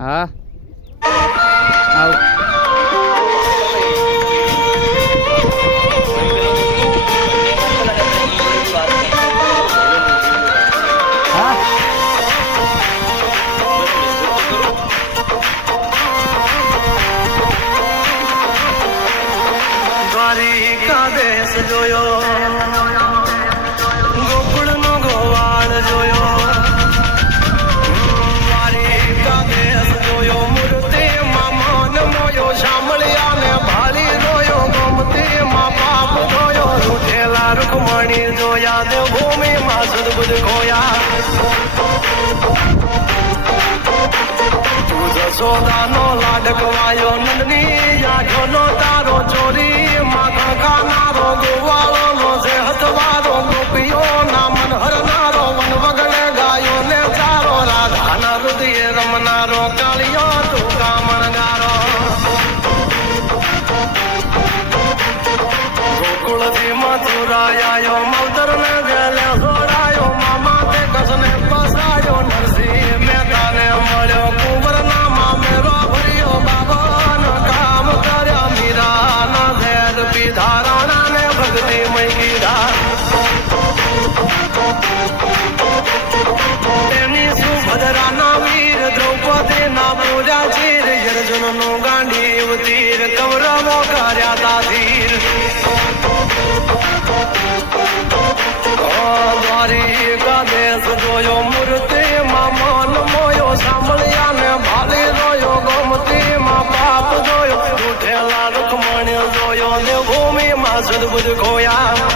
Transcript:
હા આવ દ્વારિકા દેશ જોયો, ગોકુળ નો ગોવાળ જોયો, દ્વારિકા દેશ જોયો, મૂર્તિ માં મન મોયો, શામળિયા ને ભાળી જોયો, ગોમતી માં પાપ જોયો, રૂઠેલા રૂકમણી જોયા, દેવભૂમિ માં સદબુદ્ધ ખોયા. જશોદાનો લાડકવાયો, નંદની આંખોનો તારો, ચોરી માં કાનારો, ગોવાળોનો છે હથવારો, ગોપીઓ ના મન હરનારો, વન વગડે ગાયો ને ચારો, રાધાના હૃદય રમનારો, કાળિયો તું કામણગારો. ગોકુળથી મથુરાયો, માવતર ને જેલે છોડાયો, મામા તે કસને ફસાયો, નરસિંહ મહેતાને મળ્યો, કુંવર ના મામેરો ભર્યો, બાબાનો કામ કર્યા, મીરાના ભેદ પીધા, રાણાને ભક્તિમય કીધા. તેની સુભદ્રાના વીર, દ્રૌપદીના પૂજા ચીર, અર્જુનનું ગાંડીવ તીર, કૌરવો કર્યા તા ધીર. દ્વારિકા દેશ જોયો, મૂર્તિ માં મન મોયો, સાંભળ્યા ને ભાલી જોયો, ગોમતી માં પાપ જોયો, ઉઠેલા રૂકમણી જોયો, દેવભૂમિ માં સદબુદ્ધ ખોયા.